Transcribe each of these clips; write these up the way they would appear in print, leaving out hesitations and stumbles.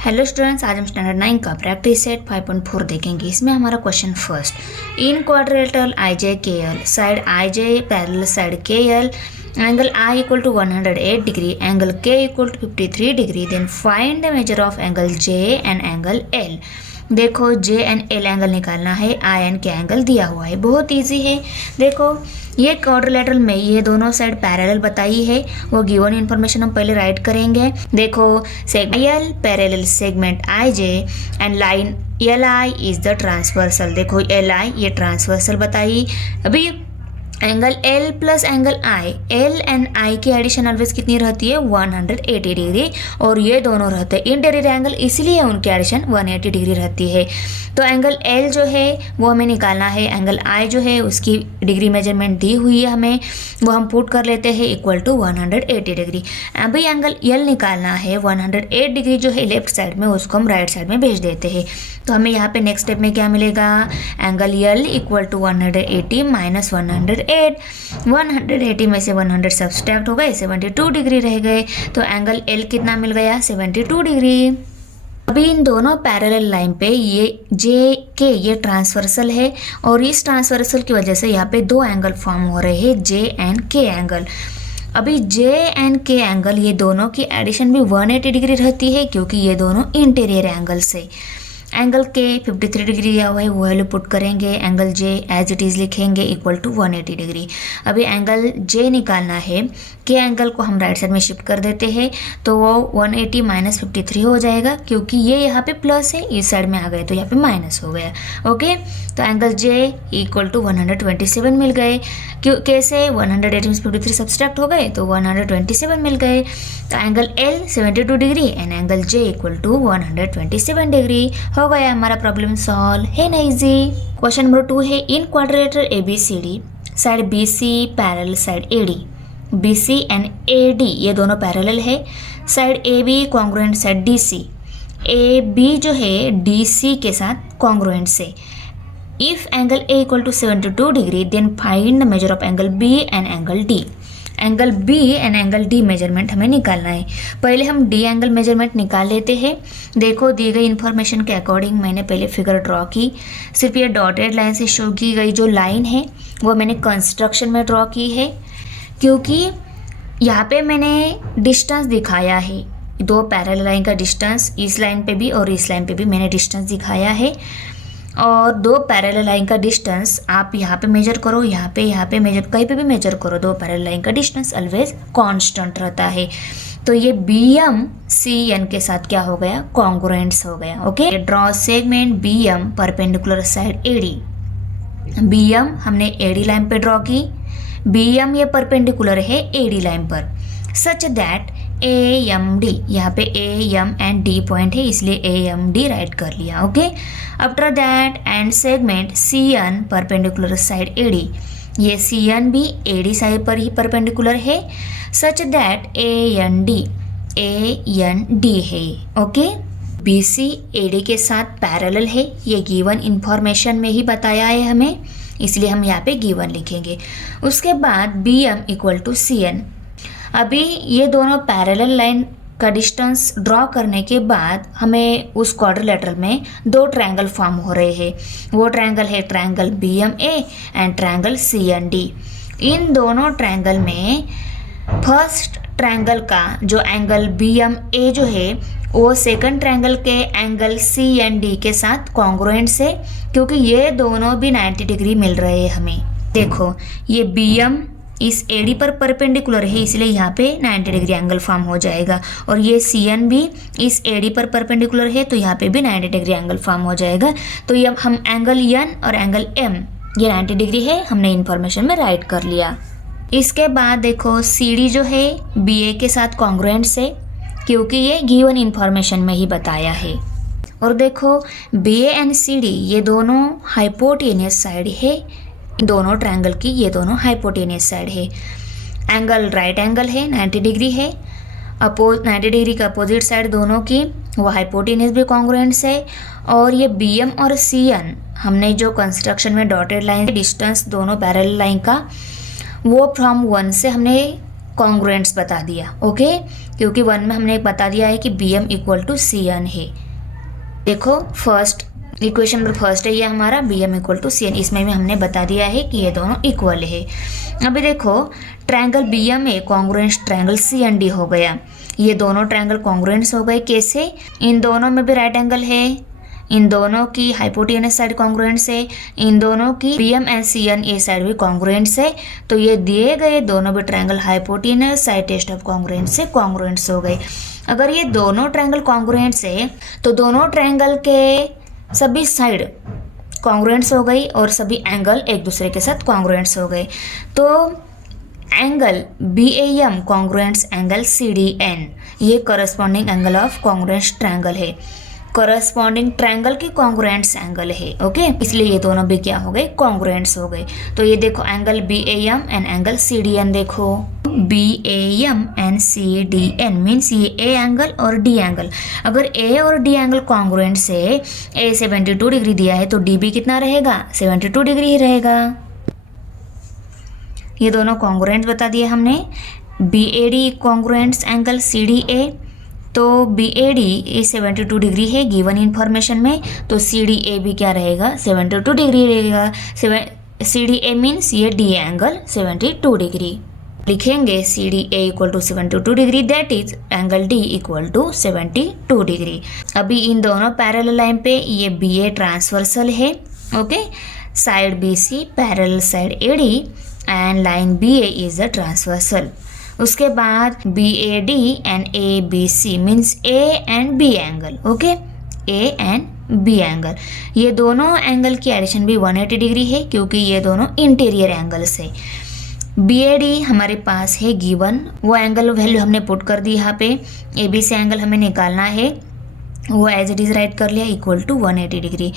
Hello students, आज हम standard 9 का प्रैक्टिस सेट 5.4 देखेंगे। इसमें हमारा question first, in quadrilateral I J K L side I J parallel side K L angle I equal to 108 degree angle के equal to 53 degree then find the measure of angle J and angle L. देखो J and L angle निकालना है, I N के angle दिया हुआ है, बहुत easy है। देखो ये क्वाड्रिलेटरल में ये दोनों साइड पैरेलल बताई है, वो गिवन इन्फॉर्मेशन हम पहले राइट करेंगे। देखो L parallel segment I J and line L I is the transversal. देखो एल आई ये ट्रांसवर्सल बताई। अभी angle L plus angle I, L and I की एडिशन ऑलवेज कितनी रहती है 180 डिग्री, और ये दोनों रहते हैं इंटीरियर एंगल, इसलिए उनकी एडिशन 180 डिग्री रहती है। तो एंगल एल जो है वो हमें निकालना है, एंगल आई जो है उसकी डिग्री मेजरमेंट दी हुई है हमें, वो हम पुट कर लेते हैं इक्वल टू 180 डिग्री। अभी एंगल एल निकालना है, 108 डिग्री जो है लेफ्ट साइड में उसको हम राइट साइड में भेज देते हैं। तो हमें यहाँ पे नेक्स्ट स्टेप में क्या मिलेगा, angle L equal to 180 minus 108, 180 में से 100 सब्सट्रैक्ट हो गए, 72 डिग्री रह गए। तो एंगल एल कितना मिल गया 72 डिग्री। अभी इन दोनों पैरेलल लाइन पे ये जे के ये ट्रांसवर्सल है, और इस ट्रांसवर्सल की वजह से यहाँ पे दो एंगल फॉर्म हो रहे हैं, जे एंड के एंगल। अभी जे एंड के एंगल ये दोनों की एडिशन भी 180 डिग्री रहती है, क्योंकि ये दोनों इंटीरियर एंगल से। एंगल के 53 डिग्री दिया हुआ है, वो वैल्यू पुट करेंगे, angle J as it is लिखेंगे इक्वल टू 180 डिग्री। अभी एंगल जे निकालना है, के एंगल को हम राइट साइड में शिफ्ट कर देते हैं, तो वो 180 माइनस 53 हो जाएगा, क्योंकि ये यहाँ पे प्लस है, इस साइड में आ गए तो यहाँ पे माइनस हो गया। ओके, तो एंगल जे इक्वल टू 127 मिल गए। क्यों कैसे 180 में 53 सब्सट्रैक्ट हो गए तो 127 मिल गए। तो angle L 72 degree and angle J equal to 127 degree. हो गया हमारा प्रॉब्लम सॉल्व, है ना इजी। क्वेश्चन नंबर 2 है, in quadrilateral A B C D side B C parallel side A D, B C and A D ये दोनों parallel है, side A B congruent side D C, A B जो है D C के साथ congruent से। If angle A equal to 72 degree then find the measure of angle B and angle D. Angle B and angle D measurement हमें निकालना है। पहले हम डी एंगल मेजरमेंट निकाल लेते हैं। देखो दी गई इन्फॉर्मेशन के अकॉर्डिंग मैंने पहले फिगर ड्रॉ की। सिर्फ ये डॉटेड लाइन से शो की गई जो लाइन है वो मैंने कंस्ट्रक्शन में ड्रॉ की है, क्योंकि यहाँ पे मैंने डिस्टेंस दिखाया है, दो पैरेलल लाइन का डिस्टेंस, इस लाइन पे भी और इस लाइन पे भी मैंने डिस्टेंस दिखाया है। और दो पैरेलल लाइन का डिस्टेंस आप यहाँ पे मेजर करो, यहाँ पे मेजर, कहीं पे भी मेजर करो, दो पैरेलल लाइन का डिस्टेंस ऑलवेज कांस्टेंट रहता है। तो ये बी एम सी एन के साथ क्या हो गया, कॉन्ग्रुएंट्स हो गया। Okay, draw segment B M perpendicular side A D. B M हमने ए डी लाइन पे ड्रॉ की, बी एम ये परपेंडिकुलर है ए डी लाइन पर, such that A M D, यहाँ पे A M and D point है इसलिए ए एम डी राइट कर लिया। Okay, after that and segment C N perpendicular side A D, ये सी एन भी ए डी साइड पर ही परपेंडिकुलर है, such that A N D है। Okay, B C A D के साथ पैरेलल है, ये गिवन इंफॉर्मेशन में ही बताया है हमें, इसलिए हम यहाँ पे गिवन लिखेंगे। उसके बाद B M equal to C N. अभी ये दोनों पैरेलल लाइन का डिस्टेंस ड्रॉ करने के बाद हमें उस क्वाड्रिलेटरल में दो ट्रायंगल फॉर्म हो रहे हैं। वो ट्रायंगल है triangle B M A and triangle C N D. इन दोनों ट्रायंगल में फर्स्ट ट्रायंगल का जो एंगल बी एम ए जो है वो सेकंड ट्रायंगल के एंगल सी एन डी के साथ कॉन्ग्रुएंट्स है, क्योंकि ये दोनों भी 90 डिग्री मिल रहे हैं हमें। देखो ये बी एम इस ए डी पर परपेंडिकुलर है, इसलिए यहाँ पे 90 डिग्री एंगल फॉर्म हो जाएगा, और ये सी एन भी इस ए डी पर परपेंडिकुलर है तो यहाँ पे भी 90 डिग्री एंगल फॉर्म हो जाएगा। तो ये हम एंगल एन और एंगल एम ये 90 डिग्री है, हमने इन्फॉर्मेशन में राइट कर लिया। इसके बाद देखो सी डी जो है बी ए के साथ कॉन्ग्रुएंट्स है, क्योंकि ये गिवन इन्फॉर्मेशन में ही बताया है। और देखो B A and C D ये दोनों हाइपोटेनियस साइड है, दोनों ट्रायंगल की ये दोनों हाइपोटेनियस साइड है। एंगल राइट एंगल है, 90 डिग्री है, 90 डिग्री का अपोजिट साइड दोनों की वो हाइपोटेनियस भी कॉन्ग्रुएंट्स है। और ये बी एम और सी एन हमने जो कंस्ट्रक्शन में डॉटेड लाइन डिस्टेंस दोनों पैरेलल लाइन का वो फ्रॉम 1 से हमने कॉन्ग्रुएंट्स बता दिया। ओके, क्योंकि 1 में हमने बता दिया है कि B M equal to C N है। देखो फर्स्ट इक्वेशन नंबर फर्स्ट है ये हमारा, B M equal to C N, इसमें भी हमने बता दिया है कि ये दोनों इक्वल है। अभी देखो triangle B M A congruents triangle C N D हो गया। ये दोनों ट्रायंगल कॉन्ग्रुएंट्स हो गए। कैसे? इन दोनों में भी राइट एंगल है, इन दोनों की हाइपोटेनस साइड कॉन्ग्रुएंट्स है, इन दोनों की B M and C N A side भी कॉन्ग्रुएंट्स है। तो ये दिए गए दोनों भी triangle hypotenuse side test of congruents से कॉन्ग्रुएंट्स हो गए। अगर ये दोनों ट्रायंगल कॉन्ग्रुएंट्स है तो दोनों ट्रायंगल के सभी साइड कॉन्ग्रुएंट्स हो गई और सभी एंगल एक दूसरे के साथ कॉन्ग्रुएंट्स हो गए। तो angle B A M congruents angle C D N, ये corresponding angle of congruents triangle है, करस्पॉन्डिंग ट्रायंगल की कॉन्ग्रुएंट्स एंगल है। ओके, इसलिए ये दोनों भी क्या हो गए? कॉन्ग्रुएंट्स हो गए। तो ये देखो angle B A M and angle C D N, देखो B A M and C D N means ये ए एंगल और डी एंगल। अगर ए और डी एंगल कॉन्ग्रुएंट्स है, ए 72 डिग्री दिया है तो डी भी कितना रहेगा? 72 डिग्री ही रहेगा। ये दोनों कॉन्ग्रुएंट्स बता दिए हमने। B A D congruents angle C D A, तो बी ए डी ये 72 डिग्री है गिवन इन्फॉर्मेशन में, तो सी डी ए भी क्या रहेगा? 72 डिग्री रहेगा। सी डी ए मीन्स ये डी एंगल 72 डिग्री। लिखेंगे C D A equal to 72 degree, that is angle D equal to 72 degree. अभी इन दोनों पैरेलल लाइन पे ये बी ए ट्रांसवर्सल है। Okay, side B C parallel side A D and line B A is a transversal. उसके बाद B A D and A B C means A and B angle. Okay, A and B angle, ये दोनों angle की addition भी 180 degree है क्योंकि ये दोनों इंटीरियर एंगल्स है। बी ए डी हमारे पास है गिवन, वो एंगल वैल्यू हमने पुट कर दी यहाँ पे। ए बी सी एंगल हमें निकालना है, वो एज इट इज़ राइट कर लिया equal to 180 degree.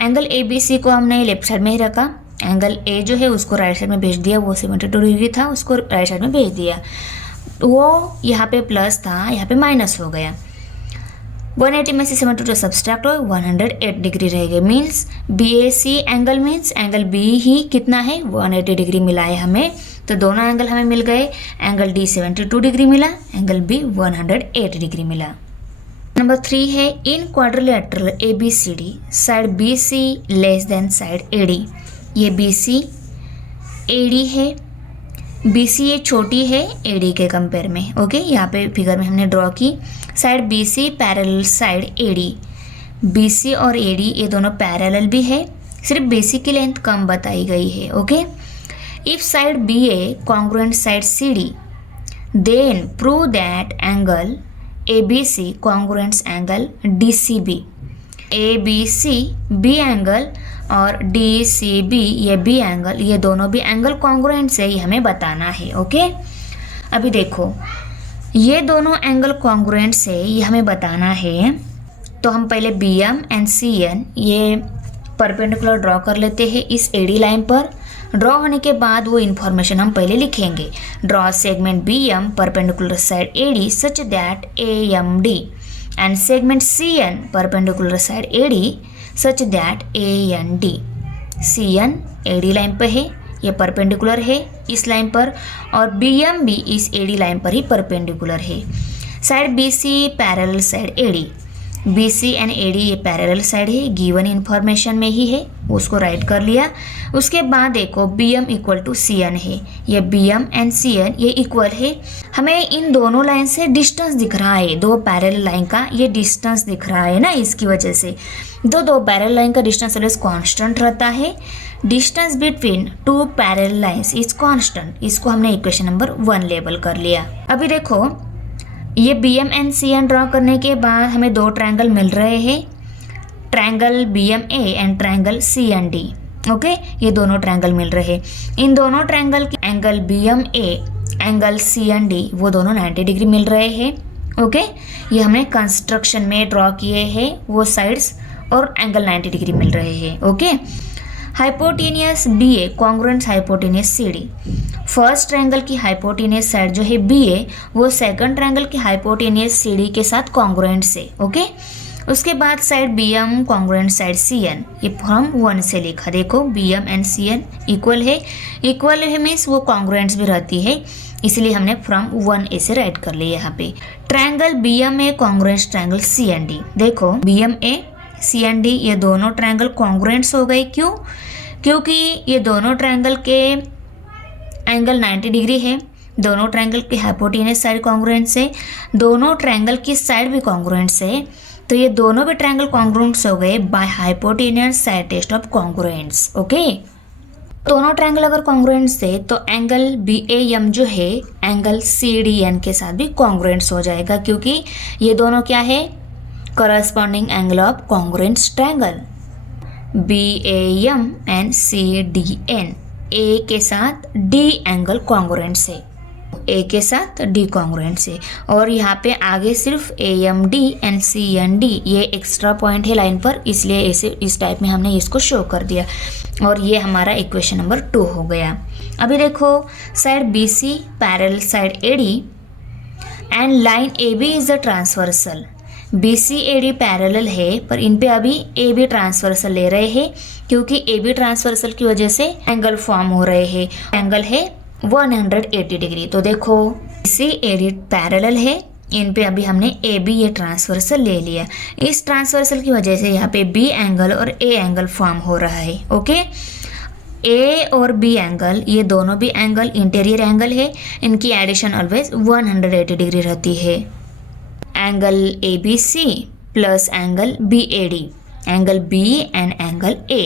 Angle A B C को हमने लेफ्ट साइड में ही रखा, एंगल ए जो है उसको राइट साइड में भेज दिया, वो 72 डिग्री था उसको राइट साइड में भेज दिया। वो यहाँ पे प्लस था, यहाँ पे माइनस हो गया। 180 में से 72 सब्सट्रैक्ट हो 108 डिग्री रहेगा। Means B A C angle means angle B ही कितना है? 180 डिग्री मिला है हमें। तो दोनों एंगल हमें मिल गए। एंगल डी 72 डिग्री मिला, एंगल बी 108 डिग्री मिला। नंबर 3 है in quadrilateral A B C D side B C less than side A D. ये बी सी ए डी है, बी सी ये छोटी है ए डी के कंपेयर में। ओके, यहाँ पे फिगर में हमने ड्रॉ की। Side B C parallel side A D, B C और ए डी ये दोनों पैरेलल भी है, सिर्फ बी सी की लेंथ कम बताई गई है। Okay, if side B A congruent side C D then prove that angle A B C congruents angle D C B. A B C B angle और डी सी बी ये B angle, ये दोनों भी angle congruents है, ये हमें बताना है। ओके, अभी देखो ये दोनों एंगल कॉन्ग्रुएंट्स है, ये हमें बताना है। तो हम पहले B M and C N ये परपेंडिकुलर ड्रॉ कर लेते हैं इस ए डी लाइन पर। ड्रॉ होने के बाद वो इन्फॉर्मेशन हम पहले लिखेंगे। Draw segment B M perpendicular side A D such that A M D and segment C N perpendicular side A D such that A N D. C N A D line पर है, ये perpendicular है इस line पर, और B M भी इस A D line पर ही परपेंडिकुलर है। Side B C parallel side A D, B C and A D ये पैरेलल साइड है, गिवन इन्फॉर्मेशन में ही है, उसको राइट कर लिया। उसके बाद देखो B M equal to C N है, ये B M and C N ये इक्वल है। हमें इन दोनों लाइन से डिस्टेंस दिख रहा है, दो पैरेलल लाइन का ये डिस्टेंस दिख रहा है ना, इसकी वजह से दो पैरेलल लाइन का डिस्टेंस ऑलवेज कांस्टेंट रहता है। Distance between two parallel lines is constant, इसको हमने इक्वेशन नंबर 1 लेबल कर लिया। अभी देखो ये B M and C N draw करने के बाद हमें दो ट्रायंगल मिल रहे हैं, triangle B M A and triangle C N D. Okay, ये दोनों ट्रायंगल मिल रहे हैं। इन दोनों ट्रायंगल के angle B M A angle C N D वो दोनों 90 डिग्री मिल रहे हैं। ओके, ये हमने कंस्ट्रक्शन में ड्रॉ किए हैं वो साइड्स और एंगल 90 डिग्री मिल रहे हैं। Okay, hypotenuse B A congruent hypotenuse C D, first triangle की हाइपोटेनियस साइड जो है बी ए वो सेकंड ट्रायंगल की हाइपोटेनियस सी डी के साथ कॉन्ग्रुएंट से। ओके, उसके बाद side B M congruent side C N, ये फॉर्म 1 से लिखा। देखो B M and C N equal है, इक्वल है मीन्स वो कॉन्ग्रुएंट्स भी रहती है। इसलिए हमने फ्रॉम 1A से राइट कर लिया यहाँ पे। Triangle BMA congruent triangle CND, देखो BMA CND ये दोनों ट्रायंगल कॉन्ग्रुएंट्स हो गए। क्यों? क्योंकि ये दोनों ट्रायंगल के एंगल 90 डिग्री है, दोनों ट्रायंगल की हाइपोटेनस साइड कॉन्ग्रुएंट्स है, दोनों ट्रायंगल की साइड भी कॉन्ग्रुएंट्स है। तो ये दोनों भी ट्रायंगल कॉन्ग्रुएंट्स हो गए by hypotenuse side test of congruents. Okay, दोनों ट्रायंगल अगर कॉन्ग्रुएंट्स है तो एंगल BAM जो है एंगल CDN के साथ भी कॉन्ग्रुएंट्स हो जाएगा, क्योंकि ये दोनों क्या है, corresponding angle of congruents triangle. BAM and CDN A के साथ D एंगल कॉन्ग्रुएंट्स है, A के साथ D कॉन्ग्रुएंट्स है। और यहाँ पे आगे सिर्फ AMD एंड CND ये एक्स्ट्रा पॉइंट है लाइन पर, इसलिए ऐसे इस टाइप में हमने इसको शो कर दिया। और ये हमारा इक्वेशन नंबर 2 हो गया। अभी देखो side BC parallel side AD and line AB is the transversal. BC AD parallel है, पर इन पे अभी AB ट्रांसवर्सल ले रहे हैं, क्योंकि AB ट्रांसवर्सल की वजह से एंगल फॉर्म हो रहे हैं। एंगल है 180 डिग्री। तो देखो BC AD पैरेलल है, इन पे अभी हमने AB ये ट्रांसवर्सल ले लिया। इस ट्रांसवर्सल की वजह से यहाँ पे B एंगल और A एंगल फॉर्म हो रहा है। ओके, A और B एंगल ये दोनों भी एंगल इंटीरियर एंगल है, इनकी एडिशन ऑलवेज 180 डिग्री रहती है। Angle ABC plus angle BAD, angle B and angle A,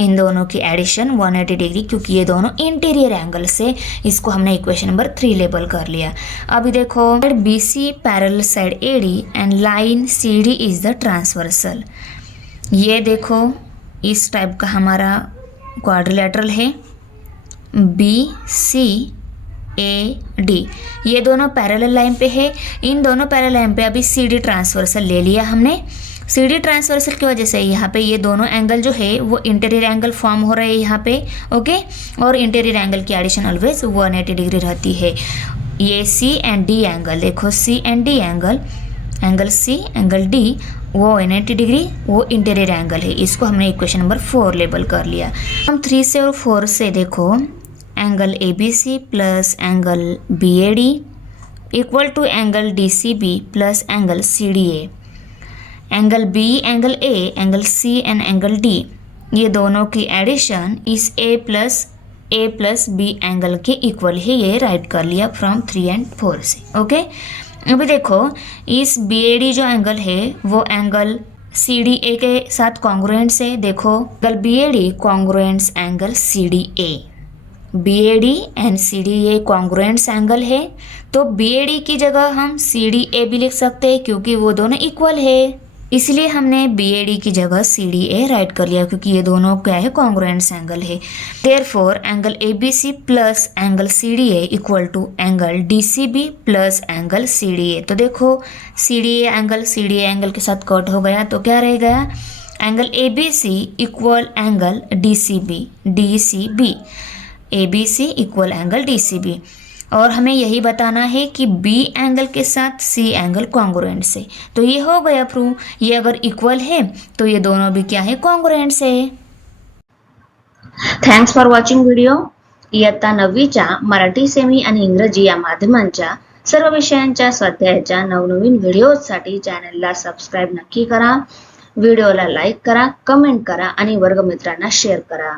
इन दोनों की एडिशन 180 डिग्री, क्योंकि ये दोनों इंटीरियर एंगल से, इसको हमने इक्वेशन नंबर 3 लेबल कर लिया। अभी देखो BC parallel side AD and line CD is the transversal. ये देखो इस टाइप का हमारा क्वाड्रिलेटरल है BCAD, ये दोनों पैरेलल लाइन पे है। इन दोनों पैरेलल लाइन पे अभी CD ट्रांसवर्सल ले लिया हमने। CD ट्रांसवर्सल की वजह से यहाँ पे ये दोनों एंगल जो है वो इंटीरियर एंगल फॉर्म हो रहे हैं यहाँ पे। ओके, और इंटीरियर एंगल की एडिशन ऑलवेज 180 डिग्री रहती है। ये C एंड D एंगल, देखो C and D angle, angle C angle D वो 180 डिग्री, वो इंटीरियर एंगल है। इसको हमने इक्वेशन नंबर 4 लेबल कर लिया। हम 3 से और 4 से देखो angle ABC plus angle BAD equal to angle DCB plus angle CDA। Angle B, angle A, angle C and angle D ये दोनों की एडिशन इस A प्लस B एंगल के इक्वल है। ये राइट कर लिया फ्रॉम 3 एंड 4 से। ओके, अभी देखो इस BAD जो एंगल है वो एंगल CDA के साथ कॉन्ग्रुएंट्स है। देखो angle BAD congruents angle CDA, BAD and CDA congruents angle है, तो BAD की जगह हम CDA भी लिख सकते हैं, क्योंकि वो दोनों इक्वल है, इसलिए हमने BAD की जगह CDA राइट कर लिया, क्योंकि ये दोनों क्या है, कॉन्ग्रुएंट्स एंगल है। Therefore angle ABC plus angle CDA equal to angle DCB plus angle CDA। तो देखो CDA एंगल के साथ कट हो गया, तो क्या रह गया, angle ABC equal angle DCB, ABC equal angle DCB। और हमें यही बताना है कि B एंगल के साथ C एंगल कॉन्ग्रुएंट्स है। तो ये हो गया प्रूव, ये अगर इक्वल है तो ये दोनों भी क्या है, कॉन्ग्रुएंट्स है। Thanks for watching video. इयत्ता 9वीच्या मराठी सेमी आणि इंग्रजी या माध्यमांच्या सर्व विषयांच्या स्वाध्यायाच्या नवनवीन व्हिडिओसाठी चॅनलला सबस्क्राईब नक्की करा, व्हिडिओला लाईक करा, कमेंट करा आणि वर्गमित्रांना शेअर करा।